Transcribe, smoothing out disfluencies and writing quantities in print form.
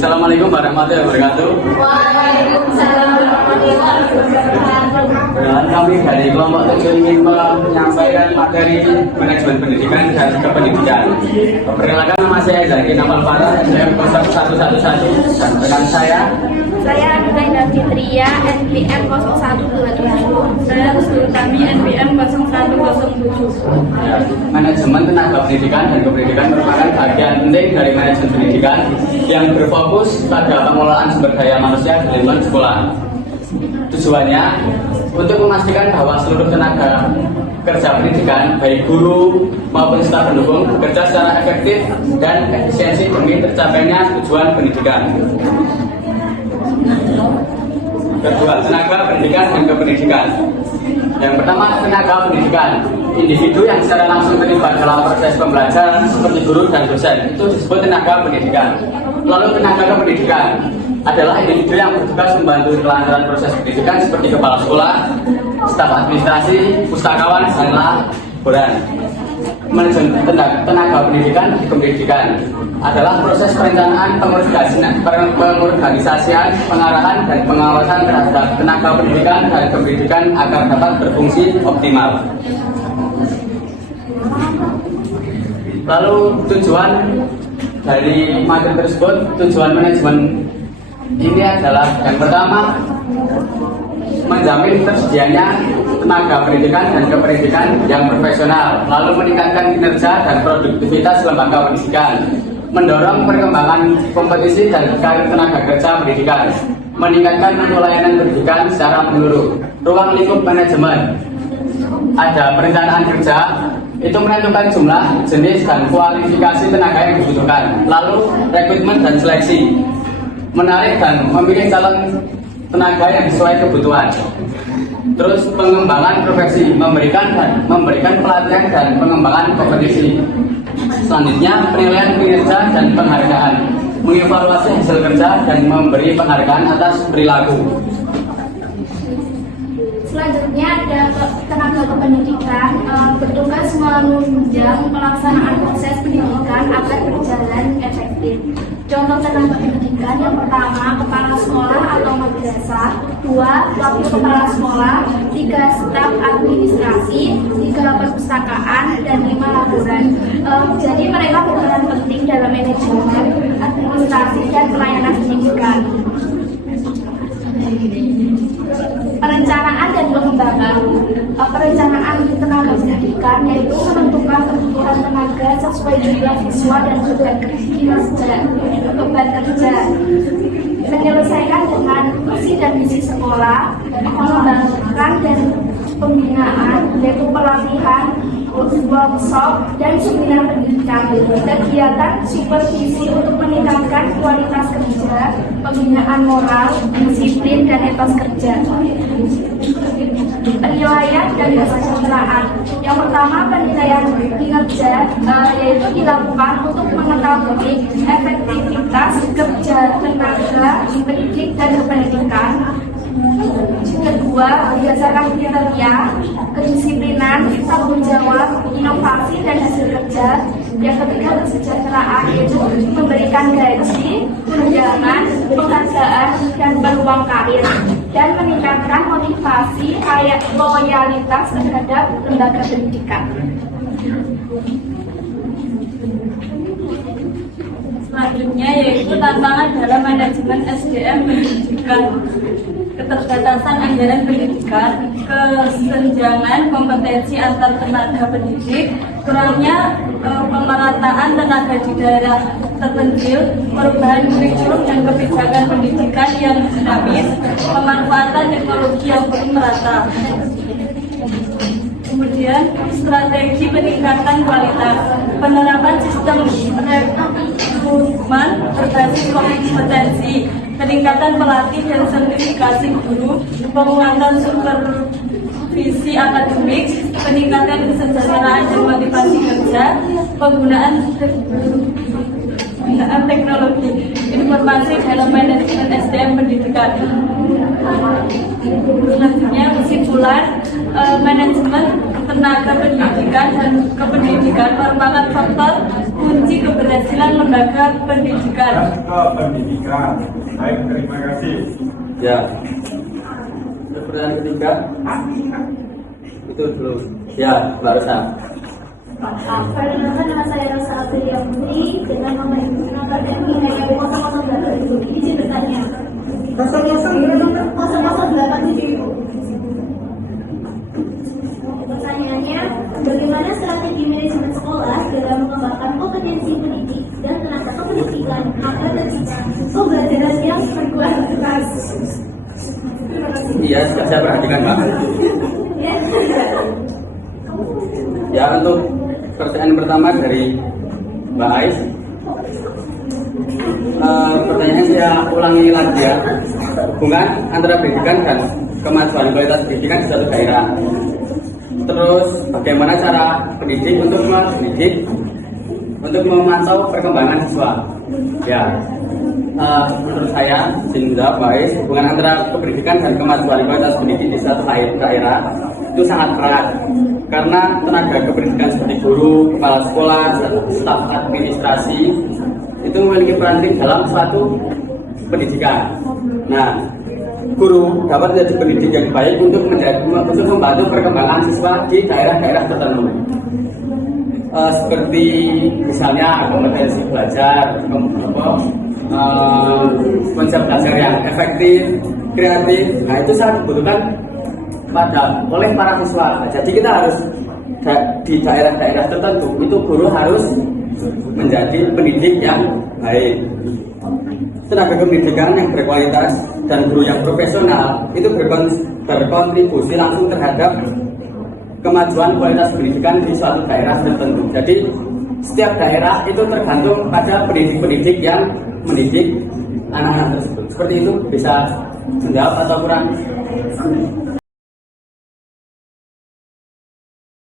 Assalamualaikum warahmatullahi wabarakatuh. Waalaikumsalam warahmatullahi wabarakatuh. Kami dari kelompok 7 ingin menyampaikan materi manajemen pendidikan dan kependidikan. Perkenalkan, nama saya Zaki Namal Farah, SDM 0111, dan rekan saya Anita Fitria, NPM 0127. Saya Rizky Utami, NPM 0107. Manajemen tenaga pendidikan dan kependidikan merupakan bagian penting dari manajemen pendidikan yang berfokus pada pengelolaan sumber daya manusia di lingkungan sekolah. Tujuannya untuk memastikan bahwa seluruh tenaga kerja pendidikan, baik guru maupun staf pendukung, bekerja secara efektif dan efisiensi demi tercapainya tujuan pendidikan. Kedua, tenaga pendidikan dan kependidikan. Yang pertama, tenaga pendidikan. Individu yang secara langsung terlibat dalam proses pembelajaran seperti guru dan dosen, itu disebut tenaga pendidikan. Lalu tenaga kependidikan adalah individu yang bertugas membantu kelancaran proses pendidikan seperti kepala sekolah, staf administrasi, pustakawan, dan laboran. Manajemen tenaga pendidikan di kependidikan adalah proses perencanaan, pengorganisasian, pengarahan, dan pengawasan terhadap tenaga pendidikan dan kependidikan agar dapat berfungsi optimal. Lalu tujuan dari materi tersebut, tujuan manajemen ini adalah yang pertama, menjamin tersedianya tenaga pendidikan dan kependidikan yang profesional, lalu meningkatkan kinerja dan produktivitas lembaga pendidikan, mendorong perkembangan kompetisi dan karir tenaga kerja pendidikan, meningkatkan mutu layanan pendidikan secara menyeluruh. Ruang lingkup manajemen, ada perencanaan kerja, itu menentukan jumlah, jenis, dan kualifikasi tenaga yang dibutuhkan, lalu rekrutmen dan seleksi, menarik dan memilih calon tenaga yang sesuai kebutuhan. Terus pengembangan profesi, memberikan pelatihan dan pengembangan kompetisi. Selanjutnya penilaian kinerja dan penghargaan, mengevaluasi hasil kerja dan memberi penghargaan atas perilaku. Selanjutnya ada tenaga kependidikan, bertugas menunjang pelaksanaan proses pendidikan agar berjalan efektif. Contoh tenaga pendidikan yang pertama, kepala sekolah atau madrasah, 2 wakil kepala sekolah, 3 staf administrasi, 3 perpustakaan, dan 5 laboran. Jadi mereka berperan penting dalam manajemen, administrasi, dan pelayanan pendidikan. Perencanaan dan pengembangan. Perencanaan tenaga pendidikan yaitu menentukan kebutuhan tenaga sesuai jumlah siswa dan beban kerja, menyelesaikan dengan visi dan misi sekolah, mengembangkan dan pembinaan yaitu pelatihan, workshop, dan seminar pendidikan, kegiatan supervisi untuk meningkatkan kualitas kerja, pembinaan moral, disiplin, dan etos kerja. Penilaian dan kesejahteraan. Yang pertama, penilaian kinerja yaitu dilakukan untuk mengetahui efektivitas kerja tenaga pendidik dan kependidikan. Kedua, berdasarkan kriteria kedisiplinan, tanggung jawab, inovasi, dan hasil kerja. Yang ketiga, kesejahteraan yaitu memberikan gaji, tunjangan, penghargaan, dan peluang karir, dan meningkatkan motivasi loyalitas terhadap lembaga pendidikan. Selanjutnya yaitu tantangan dalam manajemen SDM pendidikan, keterbatasan anggaran pendidikan, kesenjangan kompetensi antar tenaga pendidik, kurangnya pemerataan tenaga di daerah terpencil, perubahan kurikulum dan kebijakan pendidikan yang dinamis, pemanfaatan teknologi yang belum merata. Kemudian strategi peningkatan kualitas, penerapan sistem rekrutmen berbasis kompetensi, peningkatan pelatih dan sertifikasi guru, penguatan supervisi akademik, peningkatan kesejahteraan dan motivasi kerja, penggunaan teknologi informasi dalam manajemen SDM pendidikan. Selanjutnya kesimpulan, manajemen tenaga pendidikan dan kependidikan merupakan faktor kunci kunci keberhasilan lembaga pendidikan. Pendidikan. Baik, terima kasih. Ya. Pertanyaan ketiga. Itu dulu. Ya, Mbak Rosa. Perkenalkan nama saya Rosa Aprilia Putri dengan nama ibu nomor dan nilai 008 izin bertanya. 008 ibu. Pertanyaannya, bagaimana strategi manajemen sekolah dalam mengembangkan kompetensi pendidik dan tenaga kependidikan agar tercipta pembelajaran yang berkualitas? Iya, saya perhatikan, Mbak. Ya, untuk pertanyaan pertama dari Mbak Ais. Pertanyaan saya ulangi lagi ya. Hubungan antara pendidikan dan kemajuan kualitas pendidikan di suatu daerah. Terus bagaimana cara pendidik untuk memantau perkembangan siswa? Ya, menurut saya, menjawab Mbak Ais, hubungan antara pendidikan dan kemajuan kualitas pendidik di suatu daerah itu sangat erat. Karena tenaga kependidikan seperti guru, kepala sekolah, staf administrasi itu memiliki peran penting dalam suatu pendidikan. Nah, guru dapat menjadi pendidik yang baik untuk membantu perkembangan siswa di daerah-daerah tertentu. Seperti misalnya kompetensi belajar, konsep belajar yang efektif, kreatif. Nah, itu sangat dibutuhkan oleh para siswa. Jadi kita harus di daerah-daerah tertentu itu guru harus menjadi pendidik yang baik. Tenaga pendidikan yang berkualitas dan guru yang profesional itu berkontribusi langsung terhadap kemajuan kualitas pendidikan di suatu daerah tertentu. Jadi setiap daerah itu tergantung pada pendidik-pendidik yang mendidik anak-anak tersebut. Seperti itu, bisa menjawab atau kurang?